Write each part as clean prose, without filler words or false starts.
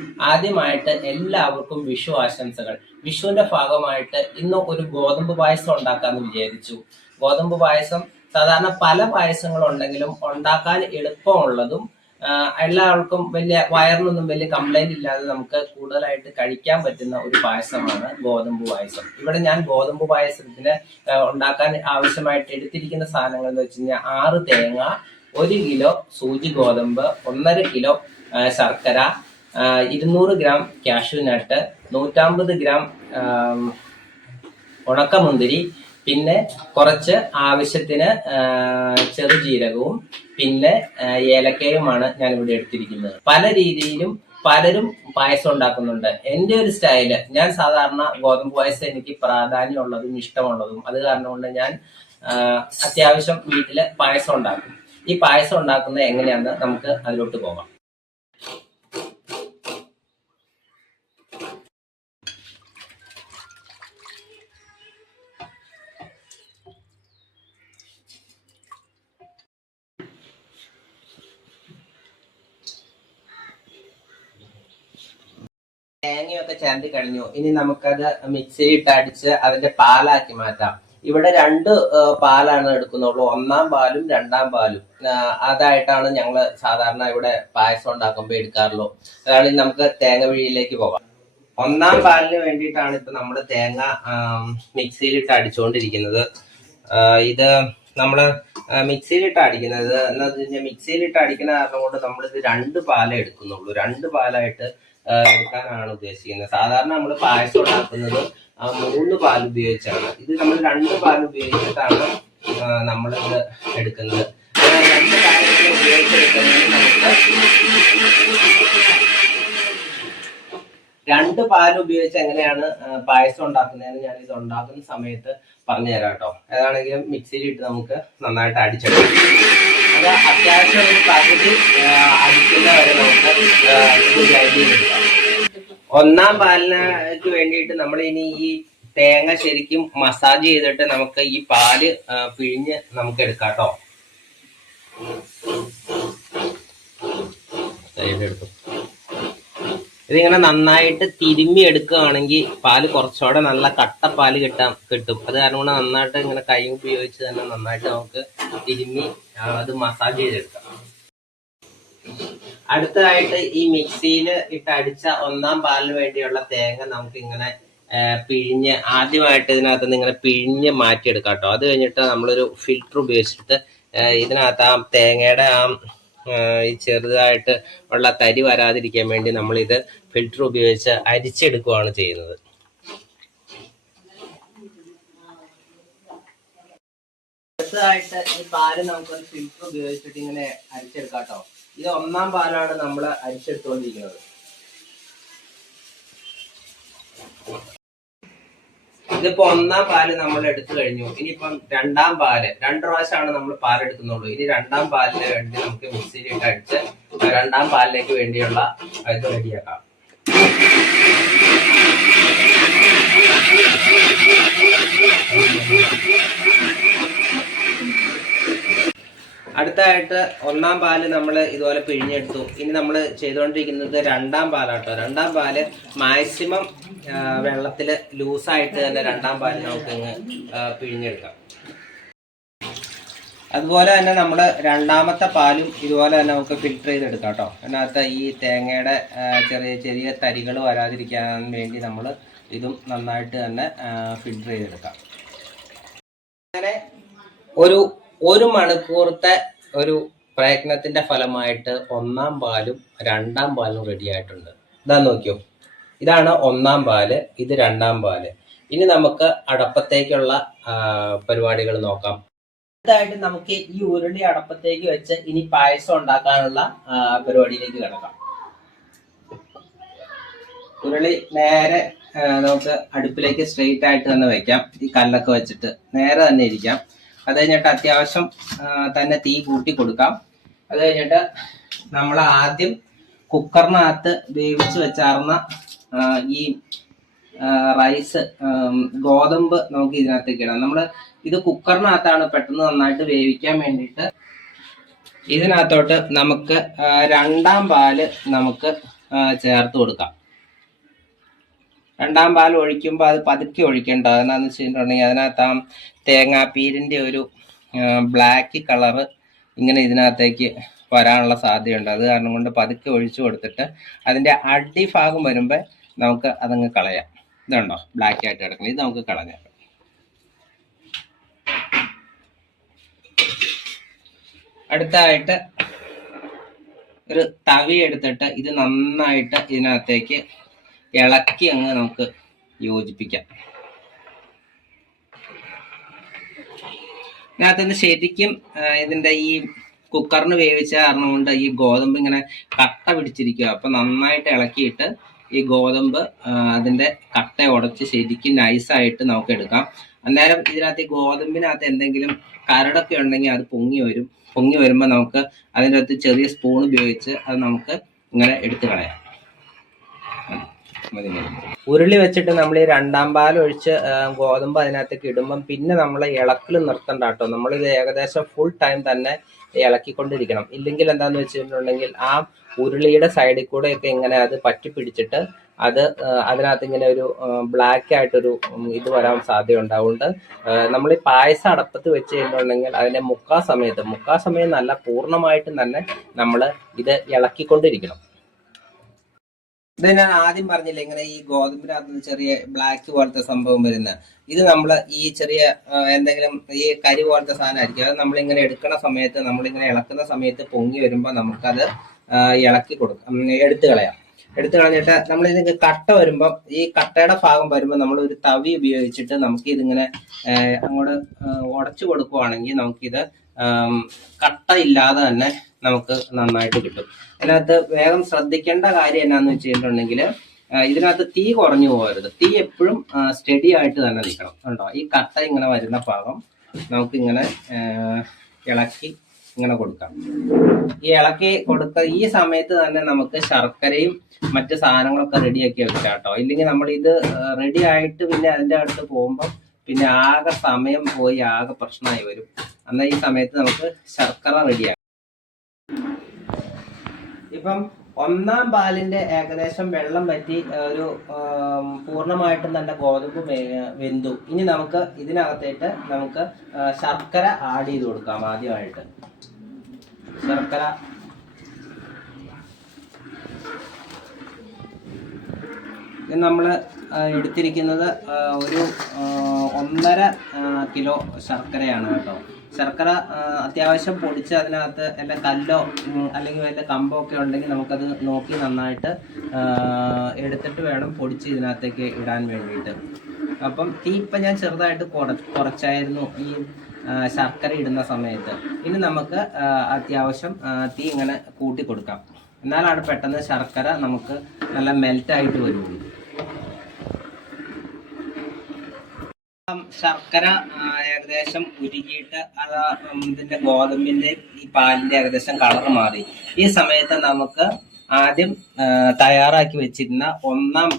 ആദ്യമായിട്ട് എല്ലാവർക്കും വിഷു ആശംസകൾ. വിഷുവിന്റെ ഭാഗമായിട്ട് ഇന്ന് ഒരു ഗോതമ്പ് പായസം ഉണ്ടാക്കാന്ന് വിചാരിച്ചു. ഗോതമ്പ് പായസം സാധാരണ പല പായസങ്ങളുണ്ടെങ്കിലും ഉണ്ടാക്കാൻ എളുപ്പമുള്ളതും എല്ലാവർക്കും വലിയ വയറിനൊന്നും വലിയ കംപ്ലൈന്റ് ഇല്ലാതെ നമുക്ക് കൂടുതലായിട്ട് കഴിക്കാൻ പറ്റുന്ന ഒരു പായസമാണ് ഗോതമ്പ് പായസം. ഇവിടെ ഞാൻ ഗോതമ്പ് പായസത്തിന് ഉണ്ടാക്കാൻ ആവശ്യമായിട്ട് എടുത്തിരിക്കുന്ന സാധനങ്ങൾ എന്ന് വെച്ച് കഴിഞ്ഞാൽ 6 തേങ്ങ, 1 കിലോ സൂചി ഗോതമ്പ്, 1.5 കിലോ ശർക്കര, 200 ഗ്രാം കാഷ്യൂ നട്ട്, 150 ഗ്രാം ഉണക്കമുന്തിരി, പിന്നെ കുറച്ച് ആവശ്യത്തിന് ചെറുജീരകവും പിന്നെ ഏലക്കയുമാണ് ഞാൻ ഇവിടെ എടുത്തിരിക്കുന്നത്. പല രീതിയിലും പലരും പായസം ഉണ്ടാക്കുന്നുണ്ട്. എൻ്റെ ഒരു സ്റ്റൈല്, ഞാൻ സാധാരണ ഗോതമ്പ് പായസം എനിക്ക് പ്രാധാന്യമുള്ളതും ഇഷ്ടമുള്ളതും അത് കാരണം കൊണ്ട് ഞാൻ അത്യാവശ്യം വീട്ടില് പായസം ഉണ്ടാക്കും. ഈ പായസം ഉണ്ടാക്കുന്നത് എങ്ങനെയാണെന്ന് നമുക്ക് അതിലോട്ട് പോകാം. തേങ്ങയൊക്കെ ചേർത്തി കഴിഞ്ഞു. ഇനി നമുക്കത് മിക്സിയിലിട്ട് അടിച്ച് അതിന്റെ പാലാക്കി മാറ്റാം. ഇവിടെ 2 പാലാണ് എടുക്കുന്നുള്ളൂ, 1-ാം പാലും 2-ാം പാലും. അതായിട്ടാണ് ഞങ്ങൾ സാധാരണ ഇവിടെ പായസം ഉണ്ടാക്കുമ്പോൾ എടുക്കാറുള്ളൂ. അതാണ് നമുക്ക് തേങ്ങ പിഴിയിലേക്ക് പോകാം. 1-ാം പാലിന് വേണ്ടിയിട്ടാണ് ഇപ്പൊ നമ്മൾ തേങ്ങ മിക്സിയിലിട്ട് അടിച്ചുകൊണ്ടിരിക്കുന്നത്. ഇത് നമ്മള് മിക്സിയിലിട്ട് അടിക്കുന്നത് എന്താ വെച്ച് കഴിഞ്ഞാൽ മിക്സിയിലിട്ട് അടിക്കുന്ന കാരണം കൊണ്ട് നമ്മളിത് 2 പാലേ എടുക്കുന്നുള്ളൂ. 2 പാലായിട്ട് എടുക്കാനാണ് ഉദ്ദേശിക്കുന്നത്. സാധാരണ നമ്മൾ പായസം ഉണ്ടാക്കുന്നത് 3 പാൽ ഉപയോഗിച്ചാണ്. ഇത് നമ്മൾ 2 പാൽ ഉപയോഗിച്ചിട്ടാണ് നമ്മളിത് എടുക്കുന്നത്. 2 പാൽ ഉപയോഗിച്ചെടുക്കുന്നതിന് നമുക്ക് 2 പാൽ ഉപയോഗിച്ച് എങ്ങനെയാണ് പായസം ഉണ്ടാക്കുന്നതെന്ന് ഞാൻ ഇത് ഉണ്ടാക്കുന്ന സമയത്ത് പറഞ്ഞു തരാം കേട്ടോ. ഏതാണെങ്കിലും മിക്സിയിലിട്ട് നമുക്ക് നന്നായിട്ട് അടിച്ചെടുക്കാം. അത് അത്യാവശ്യം ഒരു പകുതി അടിക്കുന്ന വരെ നമുക്ക് ഇത് ഗ്രൈൻഡ് ചെയ്തെടുക്കാം. 1-ാം പാലിനക്ക് വേണ്ടിയിട്ട് നമ്മൾ ഇനി ഈ തേങ്ങ ശരിക്കും മസാജ് ചെയ്തിട്ട് നമുക്ക് ഈ പാല് പിഴിഞ്ഞ് നമുക്ക് എടുക്കാം കേട്ടോ. എടുക്കും. ഇതിങ്ങനെ നന്നായിട്ട് തിരുമ്മി എടുക്കുകയാണെങ്കിൽ പാല് കുറച്ചുകൂടെ നല്ല കട്ടപ്പാല് കിട്ടും. അത് കാരണം കൊണ്ട് നന്നായിട്ട് ഇങ്ങനെ കൈ ഉപയോഗിച്ച് തന്നെ നന്നായിട്ട് നമുക്ക് തിരുമ്മി അത് മസാജ് ചെയ്തെടുക്കാം. അടുത്തതായിട്ട് ഈ മിക്സിയിൽ ഇട്ട് അടിച്ച 1-ാം പാലിന് വേണ്ടിയുള്ള തേങ്ങ നമുക്ക് ഇങ്ങനെ പിഴിഞ്ഞ് ആദ്യമായിട്ട് ഇതിനകത്ത് ഇങ്ങനെ പിഴിഞ്ഞ് മാറ്റിയെടുക്കാം കേട്ടോ. അത് കഴിഞ്ഞിട്ട് നമ്മളൊരു ഫിൽറ്റർ ഉപയോഗിച്ചിട്ട് ഇതിനകത്ത് ആ തേങ്ങയുടെ ഈ ചെറുതായിട്ട് ഉള്ള തരി വരാതിരിക്കാൻ വേണ്ടി നമ്മളിത് ഫിൽറ്റർ ഉപയോഗിച്ച് അരിച്ചെടുക്കുകയാണ് ചെയ്യുന്നത്. അടുത്തതായിട്ട് ഈ പാല് നമുക്കൊരു ഫിൽറ്റർ ഉപയോഗിച്ചിട്ട് ഇങ്ങനെ അരിച്ചെടുക്കാം കേട്ടോ. ഇത് 1-ാം പാലാണ് നമ്മൾ അരിച്ചെടുത്തുകൊണ്ടിരിക്കുന്നത്. ഇതിപ്പോ 1-ാം പാല് നമ്മൾ എടുത്തു കഴിഞ്ഞു. ഇനിയിപ്പം 2-ാം പാല് 2 പ്രാവശ്യമാണ് നമ്മൾ പാലെടുക്കുന്നുള്ളൂ. ഇനി 2-ാം പാലിന് വേണ്ടി നമുക്ക് മിക്സിയിലിട്ട് അടിച്ച് 2-ാം പാലിലേക്ക് വേണ്ടിയുള്ള ഇത് റെഡിയാക്കാം. അടുത്തായിട്ട് 1-ാം പാല് നമ്മൾ ഇതുപോലെ പിഴിഞ്ഞെടുത്തു. ഇനി നമ്മൾ ചെയ്തുകൊണ്ടിരിക്കുന്നത് 2-ാം പാലാട്ടോ. 2-ാം പാല് മാക്സിമം വെള്ളത്തിൽ ലൂസായിട്ട് തന്നെ 2-ാം പാല് നമുക്ക് പിഴിഞ്ഞെടുക്കാം. അതുപോലെ തന്നെ നമ്മൾ 2-ാമത്തെ പാലും ഇതുപോലെ തന്നെ നമുക്ക് ഫിൽറ്റർ ചെയ്തെടുക്കാം കേട്ടോ. അതിനകത്ത് ഈ തേങ്ങയുടെ ചെറിയ ചെറിയ തരികൾ വരാതിരിക്കാൻ വേണ്ടി നമ്മൾ ഇതും നന്നായിട്ട് തന്നെ ഫിൽറ്റർ ചെയ്തെടുക്കാം. അങ്ങനെ ഒരു മണിക്കൂറത്തെ ഒരു പ്രയത്നത്തിന്റെ ഫലമായിട്ട് 1-ാം പാലും 2-ാം പാലും റെഡി ആയിട്ടുണ്ട്. ഇതാ നോക്കിയോ, ഇതാണ് 1-ാം പാല്, ഇത് 2-ാം പാല്. ഇനി നമുക്ക് അടപ്പത്തേക്കുള്ള പരിപാടികൾ നോക്കാം. അടുത്തതായിട്ട് നമുക്ക് ഈ ഉരുളി അടപ്പത്തേക്ക് വെച്ച് ഇനി പായസം ഉണ്ടാക്കാനുള്ള പരിപാടിയിലേക്ക് കിടക്കാം. ഉരുളി നേരെ നമുക്ക് അടുപ്പിലേക്ക് സ്ട്രെയിറ്റ് ആയിട്ട് തന്നെ വെക്കാം. ഈ കല്ലൊക്കെ വെച്ചിട്ട് നേരെ തന്നെ ഇരിക്കാം. അത് കഴിഞ്ഞിട്ട് അത്യാവശ്യം തന്നെ തീ കൂട്ടി കൊടുക്കാം. അത് കഴിഞ്ഞിട്ട് നമ്മൾ ആദ്യം കുക്കറിനകത്ത് വേവിച്ച് വെച്ചാർന്ന ഈ റൈസ് ഗോതമ്പ് നമുക്ക് ഇതിനകത്തേക്ക് ഇടാം. നമ്മൾ ഇത് കുക്കറിനകത്താണ് പെട്ടെന്ന് നന്നായിട്ട് വേവിക്കാൻ വേണ്ടിയിട്ട്. ഇതിനകത്തോട്ട് നമുക്ക് 2-ാം പാല് നമുക്ക് ചേർത്ത് കൊടുക്കാം. രണ്ടാം പാൽ ഒഴിക്കുമ്പോൾ അത് പതുക്കെ ഒഴിക്കേണ്ട. അതെന്നാന്ന് വെച്ചിട്ടുണ്ടെങ്കിൽ അതിനകത്ത് ആ തേങ്ങാപ്പീരിൻ്റെ ഒരു ബ്ലാക്ക് കളറ് ഇങ്ങനെ ഇതിനകത്തേക്ക് വരാനുള്ള സാധ്യതയുണ്ട്. അത് കാരണം കൊണ്ട് പതുക്കെ ഒഴിച്ചു കൊടുത്തിട്ട് അതിൻ്റെ അടിഭാഗം വരുമ്പോൾ നമുക്ക് അതങ്ങ് കളയാം. ഇതുണ്ടോ ബ്ലാക്ക് ആയിട്ട് കിടക്കുന്നത്, ഇത് നമുക്ക് കളഞ്ഞാൽ. അടുത്തതായിട്ട് ഒരു തവി എടുത്തിട്ട് ഇത് നന്നായിട്ട് ഇതിനകത്തേക്ക് ഇളക്കി അങ്ങ് നമുക്ക് യോജിപ്പിക്കാം. ഇതിനകത്തുനിന്ന് ശരിക്കും ഇതിൻ്റെ ഈ കുക്കറിന് വേവിച്ച കാരണം കൊണ്ട് ഈ ഗോതമ്പ് ഇങ്ങനെ കട്ട പിടിച്ചിരിക്കുക. അപ്പം നന്നായിട്ട് ഇളക്കിയിട്ട് ഈ ഗോതമ്പ് അതിൻ്റെ കട്ട ഉടച്ച് ശരിക്കും നൈസായിട്ട് നമുക്ക് എടുക്കാം. അന്നേരം ഇതിനകത്ത് ഈ ഗോതമ്പിനകത്ത് എന്തെങ്കിലും കരടൊക്കെ ഉണ്ടെങ്കിൽ അത് പൊങ്ങി വരും. പൊങ്ങി വരുമ്പോൾ നമുക്ക് അതിൻ്റെ അകത്ത് ചെറിയ സ്പൂൺ ഉപയോഗിച്ച് അത് നമുക്ക് ഇങ്ങനെ എടുത്തു കളയാം. ഉരുളി വെച്ചിട്ട് നമ്മൾ ഈ രണ്ടാം പാൽ ഒഴിച്ച് ഗോതമ്പ് അതിനകത്തേക്ക് ഇടുമ്പം പിന്നെ നമ്മൾ ഇളക്കിൽ നിർത്തണ്ട കേട്ടോ. നമ്മളിത് ഏകദേശം ഫുൾ ടൈം തന്നെ ഇളക്കിക്കൊണ്ടിരിക്കണം. ഇല്ലെങ്കിൽ എന്താണെന്ന് വെച്ചിട്ടുണ്ടെങ്കിൽ ആ ഉരുളിയുടെ സൈഡിൽ കൂടെയൊക്കെ ഇങ്ങനെ അത് പറ്റി പിടിച്ചിട്ട് അത് അതിനകത്ത് ഇങ്ങനെ ഒരു ബ്ലാക്ക് ആയിട്ടൊരു ഇത് വരാൻ സാധ്യതയുണ്ട്. അതുകൊണ്ട് നമ്മൾ ഈ പായസം അടപ്പത്ത് വെച്ച് കഴിഞ്ഞിട്ടുണ്ടെങ്കിൽ അതിൻ്റെ മുക്കാൽ സമയം നല്ല പൂർണ്ണമായിട്ടും തന്നെ നമ്മൾ ഇത് ഇളക്കിക്കൊണ്ടിരിക്കണം. ഇത് ഞാൻ ആദ്യം പറഞ്ഞില്ല, ഇങ്ങനെ ഈ ഗോതമ്പിനകത്ത് ചെറിയ ബ്ലാക്ക് പോലത്തെ സംഭവം വരുന്നത്. ഇത് നമ്മൾ ഈ ചെറിയ എന്തെങ്കിലും ഈ കരി പോലത്തെ സാധനമായിരിക്കും. അത് നമ്മളിങ്ങനെ എടുക്കുന്ന സമയത്ത്, നമ്മളിങ്ങനെ ഇളക്കുന്ന സമയത്ത് പൊങ്ങി വരുമ്പോൾ നമുക്കത് ഇളക്കി കൊടുക്കാം, എടുത്തു കളഞ്ഞിട്ട് നമ്മൾ ഇതിന് കട്ട വരുമ്പം ഈ കട്ടയുടെ ഭാഗം വരുമ്പോൾ നമ്മൾ ഒരു തവി ഉപയോഗിച്ചിട്ട് നമുക്ക് ഇതിങ്ങനെ അങ്ങോട്ട് ഉടച്ചു കൊടുക്കുവാണെങ്കിൽ നമുക്കിത് കട്ട ഇല്ലാതെ തന്നെ നമുക്ക് നന്നായിട്ട് കിട്ടും. ഇതിനകത്ത് വേഗം ശ്രദ്ധിക്കേണ്ട കാര്യം എന്നാന്ന് വെച്ചിട്ടുണ്ടെങ്കിൽ ഇതിനകത്ത് തീ കുറഞ്ഞു പോകരുത്. തീ എപ്പോഴും സ്റ്റഡി ആയിട്ട് തന്നെ നിൽക്കണം. കണ്ടോ, ഈ കട്ട ഇങ്ങനെ വരുന്ന ഭാഗം നമുക്കിങ്ങനെ ഇളക്കി ഇങ്ങനെ കൊടുക്കാം. ഈ ഇളക്കി ഈ സമയത്ത് തന്നെ നമുക്ക് ശർക്കരയും മറ്റു സാധനങ്ങളൊക്കെ റെഡിയാക്കി വെക്കാം കേട്ടോ. ഇല്ലെങ്കിൽ നമ്മൾ ഇത് റെഡി ആയിട്ട് പിന്നെ അതിൻ്റെ അടുത്ത് പോകുമ്പോൾ പിന്നെ ആകെ സമയം പോയി ആകെ പ്രശ്നമായി വരും. എന്നാൽ ഈ സമയത്ത് നമുക്ക് ശർക്കര റെഡിയാക്കാം. ഇപ്പം ഒന്നാം പാലിന്റെ ഏകദേശം വെള്ളം പറ്റി ഒരു പൂർണ്ണമായിട്ടും തന്നെ ഗോതമ്പ് വെന്തു. ഇനി നമുക്ക് ഇതിനകത്തേക്ക് നമുക്ക് ശർക്കര ആഡ് ചെയ്ത് കൊടുക്കാം. ആദ്യമായിട്ട് ശർക്കര നമ്മൾ എടുത്തിരിക്കുന്നത് ഒരു 1.5 കിലോ ശർക്കരയാണ് കേട്ടോ. ശർക്കര അത്യാവശ്യം പൊടിച്ച് അതിനകത്ത് എല്ലാ കല്ലോ അല്ലെങ്കിൽ വല്ല കമ്പോ ഒക്കെ ഉണ്ടെങ്കിൽ നമുക്കത് നോക്കി നന്നായിട്ട് എടുത്തിട്ട് വേണം പൊടിച്ച് ഇതിനകത്തേക്ക് ഇടാൻ വേണ്ടിയിട്ട്. അപ്പം തീ ഇപ്പം ഞാൻ ചെറുതായിട്ട് കുറച്ചായിരുന്നു ഈ ശർക്കര ഇടുന്ന സമയത്ത്. ഇനി നമുക്ക് അത്യാവശ്യം തീ ഇങ്ങനെ കൂട്ടി കൊടുക്കാം. എന്നാലാണ് പെട്ടെന്ന് ശർക്കര നമുക്ക് നല്ല മെൽറ്റായിട്ട് വരുള്ളൂ. ശർക്കര ഏകദേശം ഉരുകിയിട്ട് അത് ഇതിന്റെ ഗോതമ്പിന്റെ ഈ പാലിന്റെ ഏകദേശം കളർ മാറി. ഈ സമയത്ത് നമുക്ക് ആദ്യം തയ്യാറാക്കി വെച്ചിരുന്ന ഒന്നാം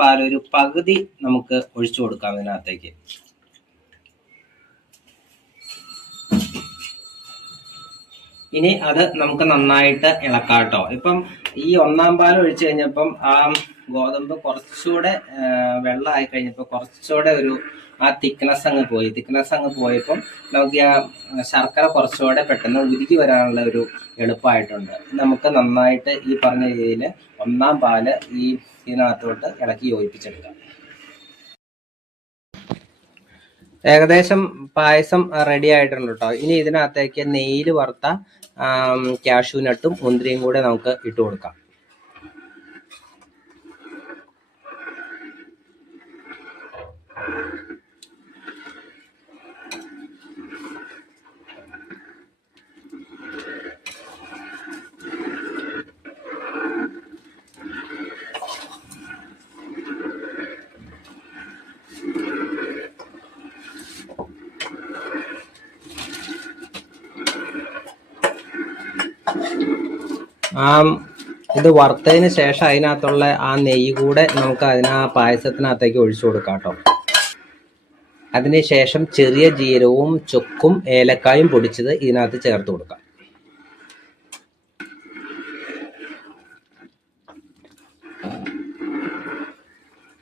പാല് ഒരു പകുതി നമുക്ക് ഒഴിച്ചു കൊടുക്കാം ഇതിനകത്തേക്ക്. ഇനി അത് നമുക്ക് നന്നായിട്ട് ഇളക്കാം കേട്ടോ. ഇപ്പം ഈ ഒന്നാം പാൽ ഒഴിച്ചു കഴിഞ്ഞപ്പം ആ ഗോതമ്പ് കുറച്ചുകൂടെ വെള്ളമായി കഴിഞ്ഞപ്പോൾ കുറച്ചുകൂടെ ഒരു ആ തിക്നെസ് അങ്ങ് പോയപ്പം നമുക്ക് ആ ശർക്കര കുറച്ചുകൂടെ പെട്ടെന്ന് ഉരുകി വരാനുള്ള ഒരു എളുപ്പമായിട്ടുണ്ട്. നമുക്ക് നന്നായിട്ട് ഈ പറഞ്ഞ രീതിയിൽ ഒന്നാം പാല് ഇതിനകത്തോട്ട് ഇളക്കി യോജിപ്പിച്ചെടുക്കാം. ഏകദേശം പായസം റെഡി ആയിട്ടുണ്ട് കേട്ടോ. ഇനി ഇതിനകത്തേക്ക് നെയ്യിൽ വറുത്ത കാഷ്യൂ നട്ടും മുന്തിരിയും കൂടെ നമുക്ക് ഇട്ട് കൊടുക്കാം. ഇത് വറുത്തതിന് ശേഷം അതിനകത്തുള്ള ആ നെയ്യ് കൂടെ നമുക്ക് ആ പായസത്തിനകത്തേക്ക് ഒഴിച്ചു കൊടുക്കാം കേട്ടോ. അതിനുശേഷം ചെറിയ ജീരകവും ചുക്കും ഏലക്കായും പൊടിച്ചത് ഇതിനകത്ത് ചേർത്ത് കൊടുക്കാം.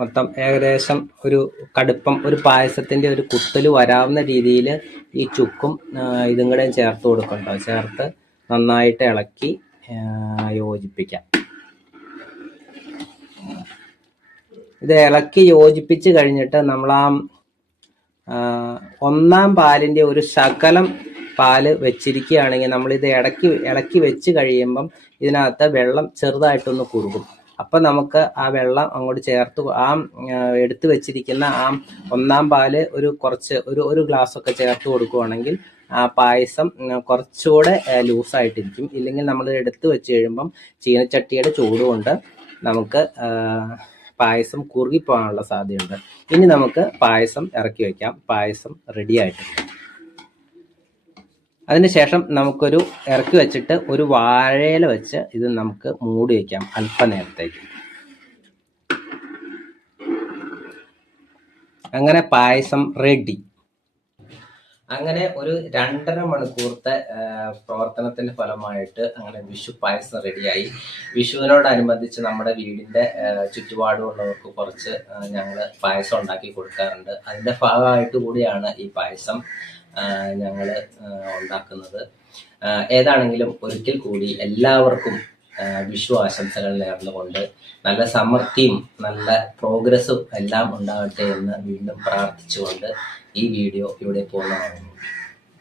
മൊത്തം ഏകദേശം ഒരു കടുപ്പം, ഒരു പായസത്തിൻ്റെ ഒരു കുത്തൽ വരാവുന്ന രീതിയിൽ ഈ ചുക്കും ഇതും കൂടെ ചേർത്ത് കൊടുക്കണ്ടോ. ചേർത്ത് നന്നായിട്ട് ഇളക്കി യോജിപ്പിക്കാം. ഇത് ഇളക്കി യോജിപ്പിച്ച് കഴിഞ്ഞിട്ട് നമ്മൾ ഒന്നാം പാലിൻ്റെ ഒരു ശകലം പാല് വെച്ചിരിക്കുകയാണെങ്കിൽ നമ്മളിത് ഇളക്കി വെച്ച് കഴിയുമ്പം ഇതിനകത്ത് വെള്ളം ചെറുതായിട്ടൊന്ന് കുറുകും. അപ്പം നമുക്ക് ആ വെള്ളം അങ്ങോട്ട് ചേർത്ത് എടുത്തു വെച്ചിരിക്കുന്ന ഒന്നാം പാല് ഒരു ഗ്ലാസ്സൊക്കെ ചേർത്ത് കൊടുക്കുകയാണെങ്കിൽ ആ പായസം കുറച്ചുകൂടെ ലൂസായിട്ടിരിക്കും. ഇല്ലെങ്കിൽ നമ്മൾ എടുത്തു വെച്ച് കഴിയുമ്പം ചീനച്ചട്ടിയുടെ ചൂട് കൊണ്ട് നമുക്ക് പായസം കുറുകിപ്പോകാനുള്ള സാധ്യതയുണ്ട്. ഇനി നമുക്ക് പായസം ഇറക്കി വയ്ക്കാം. പായസം റെഡി ആയിട്ടുണ്ട്. അതിനുശേഷം നമുക്കൊരു ഇറക്കി വെച്ചിട്ട് ഒരു വാഴയില വെച്ച് ഇത് നമുക്ക് മൂടി വയ്ക്കാം അല്പനേരത്തേക്ക്. അങ്ങനെ പായസം റെഡി. അങ്ങനെ ഒരു 2.5 മണിക്കൂറത്തെ പ്രവർത്തനത്തിന്റെ ഫലമായിട്ട് അങ്ങനെ വിഷു പായസം റെഡിയായി. വിഷുവിനോടനുബന്ധിച്ച് നമ്മുടെ വീടിന്റെ ചുറ്റുപാടുമുള്ളവർക്ക് കുറച്ച് ഞങ്ങൾ പായസം ഉണ്ടാക്കി കൊടുക്കാറുണ്ട്. അതിന്റെ ഭാഗമായിട്ട് കൂടിയാണ് ഈ പായസം ഞങ്ങൾ ഉണ്ടാക്കുന്നത്. ഏതാണെങ്കിലും ഒരിക്കൽ കൂടി എല്ലാവർക്കും വിഷു ആശംസകൾ നേർന്നുകൊണ്ട് നല്ല സമൃദ്ധിയും നല്ല പ്രോഗ്രസ്സും എല്ലാം ഉണ്ടാകട്ടെ എന്ന് വീണ്ടും പ്രാർത്ഥിച്ചുകൊണ്ട് ഈ വീഡിയോ ഇവിടെ പൂർണ്ണമാകുന്നു.